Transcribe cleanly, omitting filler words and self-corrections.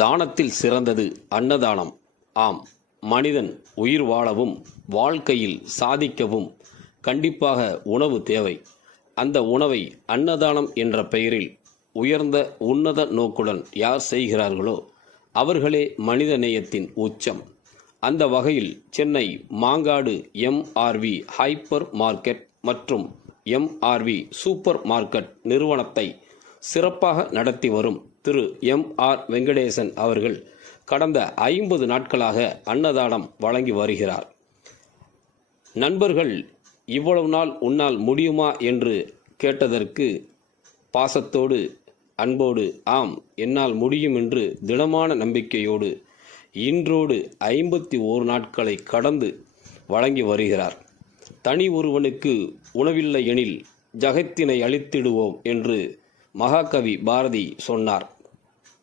தானத்தில் சிறந்தது அன்னதானம். ஆம், மனிதன் உயிர் வாழவும் வாழ்க்கையில் சாதிக்கவும் கண்டிப்பாக உணவு தேவை. அந்த உணவை அன்னதானம் என்ற பெயரில் உயர்ந்த உன்னத நோக்குடன் யார் செய்கிறார்களோ அவர்களே மனித நேயத்தின் உச்சம். அந்த வகையில் Chennai Mangadu MRV hyper market மற்றும் எம்ஆர்வி சூப்பர் மார்க்கெட் நிறுவனத்தை சிறப்பாக நடத்தி வரும் திரு எம்.ஆர். வெங்கடேசன் அவர்கள் கடந்த 50 நாட்களாக அன்னதானம் வழங்கி வருகிறார். நண்பர்கள் இவ்வளவு நாள் உன்னால் முடியுமா என்று கேட்டதற்கு பாசத்தோடு அன்போடு ஆம் என்னால் முடியும் என்று திடமான நம்பிக்கையோடு இன்றோடு 51 நாட்களை கடந்து வழங்கி வருகிறார். தனி ஒருவனுக்கு உணவில்லை எனில் ஜகத்தினை அழித்திடுவோம் என்று மகாகவி பாரதி சொன்னார்.